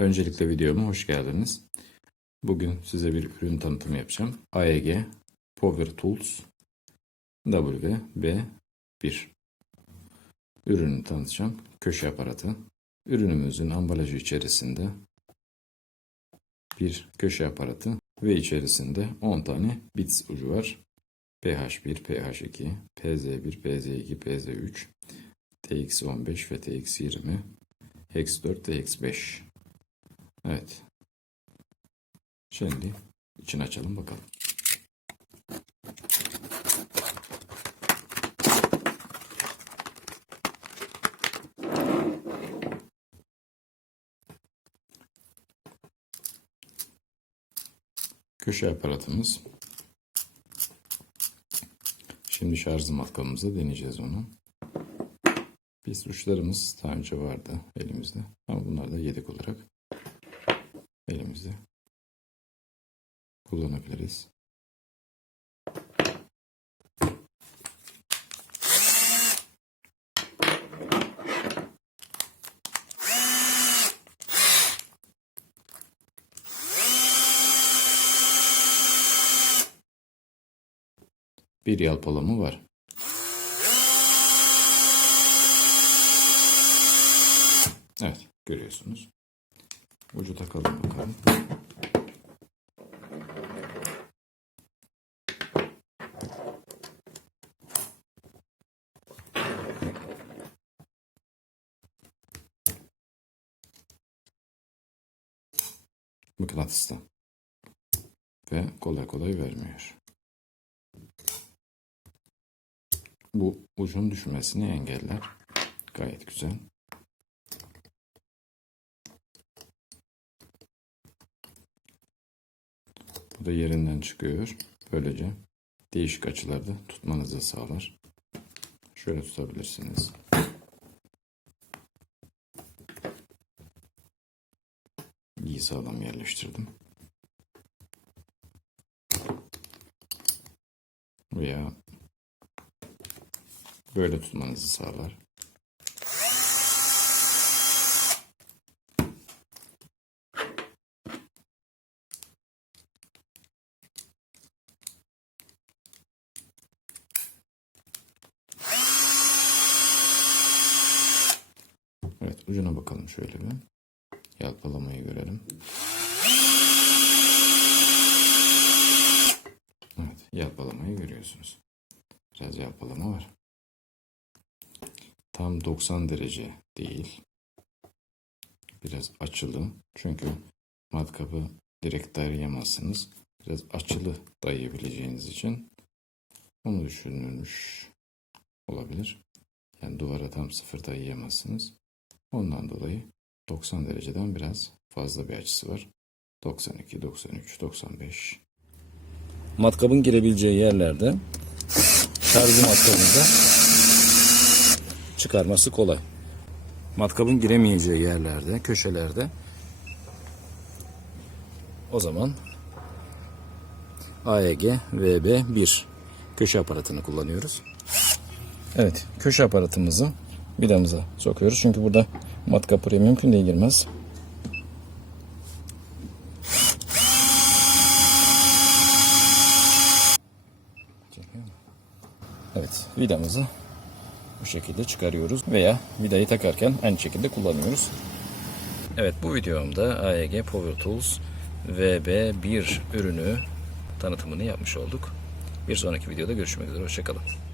Öncelikle videoma hoş geldiniz. Bugün size bir ürün tanıtımı yapacağım. AEG Power Tools WB1 ürünü tanıtacağım. Köşe aparatı. Ürünümüzün ambalajı içerisinde bir köşe aparatı ve içerisinde 10 tane bits ucu var. PH1, PH2, PZ1, PZ2, PZ3, TX15 ve TX20, Hex 4 ve Hex 5. Evet. Şimdi içini açalım bakalım. Köşe aparatımız. Şimdi şarj matkamımızı deneyeceğiz onu. Biz uçlarımız daha önce vardı elimizde. Ama bunlar da yedek olarak elimizde kullanabiliriz. Bir yalpalama var. Evet, görüyorsunuz. Ucu takalım bakalım. Mıknatısta. Ve kolay kolay vermiyor. Bu ucun düşmesini engeller. Gayet güzel. Bu da yerinden çıkıyor. Böylece değişik açılarda tutmanızı sağlar. Şöyle tutabilirsiniz. İyi sağlam yerleştirdim. Veya böyle tutmanızı sağlar. Evet ucuna bakalım şöyle bir. Yalpalamayı görelim. Evet yalpalamayı görüyorsunuz. Biraz yalpalama var. Tam 90 derece değil. Biraz açılı. Çünkü matkabı direkt dayayamazsınız. Biraz açılı dayayabileceğiniz için onu düşünülmüş olabilir. Yani duvara tam sıfır dayayamazsınız. Ondan dolayı 90 dereceden biraz fazla bir açısı var. 92, 93, 95. matkabın girebileceği yerlerde şarjı matkabında çıkarması kolay. Matkabın giremeyeceği yerlerde, köşelerde o zaman AEG VB1 köşe aparatını kullanıyoruz. Evet, köşe aparatımızı vidamıza sokuyoruz. Çünkü burada matkap buraya mümkün değil girmez. Evet, vidamızı bu şekilde çıkarıyoruz veya vidayı takarken aynı şekilde kullanıyoruz. Evet, bu videomda AEG Power Tools VB1 ürünü tanıtımını yapmış olduk. Bir sonraki videoda görüşmek üzere, hoşçakalın.